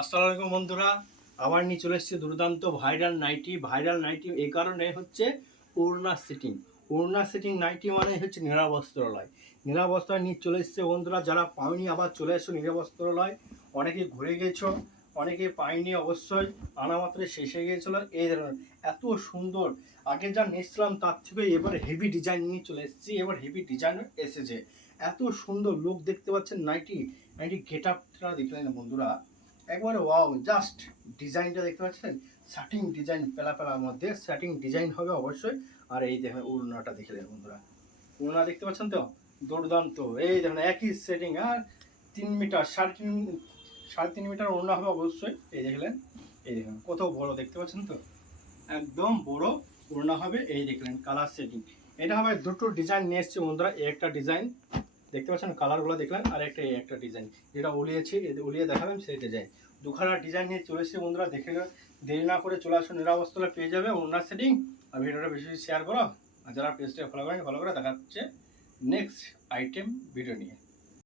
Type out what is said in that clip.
আসসালামু আলাইকুম বন্ধুরা, আবার নিয়ে চলে এসেছি দুর্দান্ত ভাইরাল নাইটি। এই কারণে হচ্ছে ওড়না সিটিং নাইটি মানে হচ্ছে নিরাবস্ত্রালয় নিয়ে চলে এসেছে বন্ধুরা। যারা পাওনি আবার চলে এসো নিরাবস্ত্রালয়। অনেকে ঘুরে গেছো, অনেকে পাইনি, অবশ্যই আনা মাত্রই শেষ হয়ে গিয়েছিলো। এই ধরনের এত সুন্দর আগে যা নিয়েছিলাম তার থেকে এবার হেভি ডিজাইন নিয়ে চলে এসেছি। এবার হেভি ডিজাইন এসেছে, এত সুন্দর লুক দেখতে পাচ্ছেন। নাইটি গেট আপটা দেখলেন বন্ধুরা, একবারে ওয়াও। জাস্ট ডিজাইনটা দেখতে পাচ্ছেন, শার্টিং ডিজাইন পেলার মধ্যে শার্টিং ডিজাইন হবে অবশ্যই। আর এই দেখেন ওড়নাটা দেখলেন বন্ধুরা, ওড়না দেখতে পাচ্ছেন তো দুর্দান্ত। এই দেখেন একই সেটিং, আর 3 মিটার, সাড়ে তিন মিটার ওড়না হবে অবশ্যই। এই দেখলেন, এই দেখেন কত বড় দেখতে পাচ্ছেন তো, একদম বড় ওড়না হবে। এই দেখলেন কালার সেটিং, এটা হবে দুটো ডিজাইন নিয়ে এসছে বন্ধুরা। একটা ডিজাইন দেখতে পাচ্ছেন, কালারগুলো দেখলেন, আর একটা ডিজাইন যেটা উলিয়ে দেখাবেন সেই ডিজাইন। দুখানা ডিজাইন নিয়ে চলে এসেছি বন্ধুরা। দেখে দেরি না করে চলে আসুন, নিরাবস্ত্রালয় পেয়ে যাবে ওনার সেটিং। আর ভিডিওটা বেশি বেশি শেয়ার করো, আর যারা পেজটা ফলো করে দেখা হচ্ছে নেক্সট আইটেম ভিডিও নিয়ে।